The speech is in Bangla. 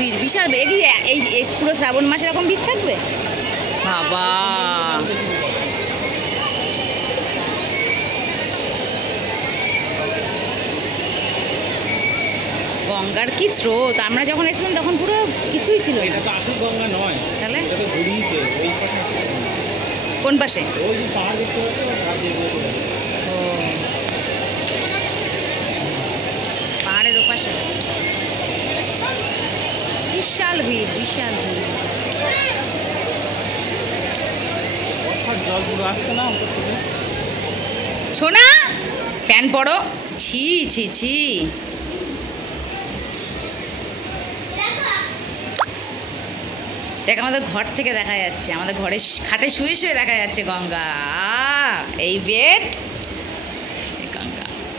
ভিড়, বিশাল ভিড়। এই পুরো শ্রাবণ মাসে এরকম ভিড় থাকবে বাবা। গঙ্গার কি স্রোত, আমরা যখন এসেছিলাম তখন পুরো কিছুই ছিল না। তাহলে কোন পাশে? পাহাড়ের ওপাশে বিশাল ভিড়, বিশাল ভিড়। শোনা প্যান পড়ো, ছি ছি ছি। দেখ আমাদের ঘর থেকে দেখা যাচ্ছে, আমাদের ঘরে খাটে শুয়ে শুয়ে দেখা যাচ্ছে গঙ্গা। এই বেড